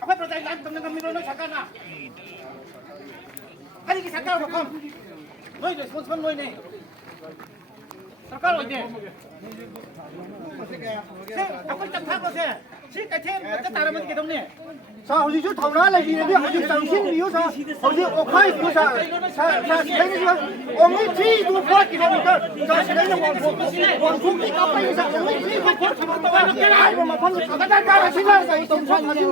apa pertanyaan tentang kami dulu sakana kali kita sakar bakom noi responsibel noi ne sakar noi ne se apa kita thak ko se si ka them ka tara mat ke dom ne sa holi ju thawna lai ni ne holi tang sin ni sa holi okhai ku sa sai ni sa only 3 to 4 kilometer sa sai ni won fu ki ka pai sa only 3 to 4 kilometer wa ke ai ma pham ka ta ka sin la sa tom sa ni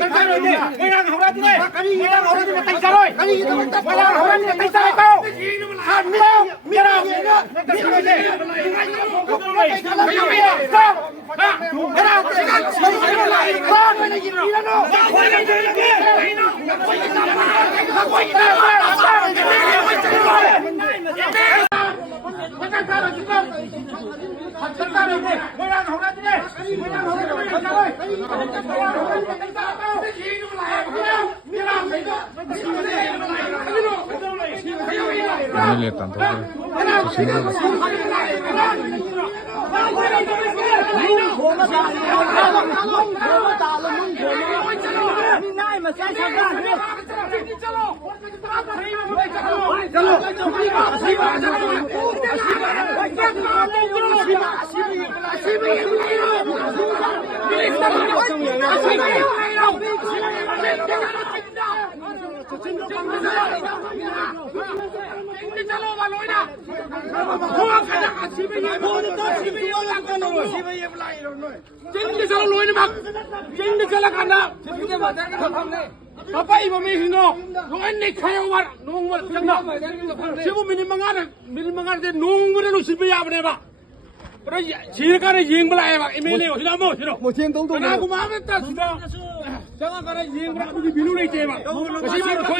sakar noi ne ei rang hora ni ne kali ei rang hora ni tai sa roi kali ei rang hora ni tai sa ai ko han mi ra ni ne Ini lihat tanto. Apa ibu mihino, luan ni kaya war, nung war tengah. Siapa minimangar de nung war lu siapa apa ni ba? Pero siapa ni jing belai ba? Ini ni, siapa mau siapa? Mau jing tong tong. Kenapa aku mahu tak siapa? Jangan kerana jing berapa tu bilu ni je ba? Siapa kau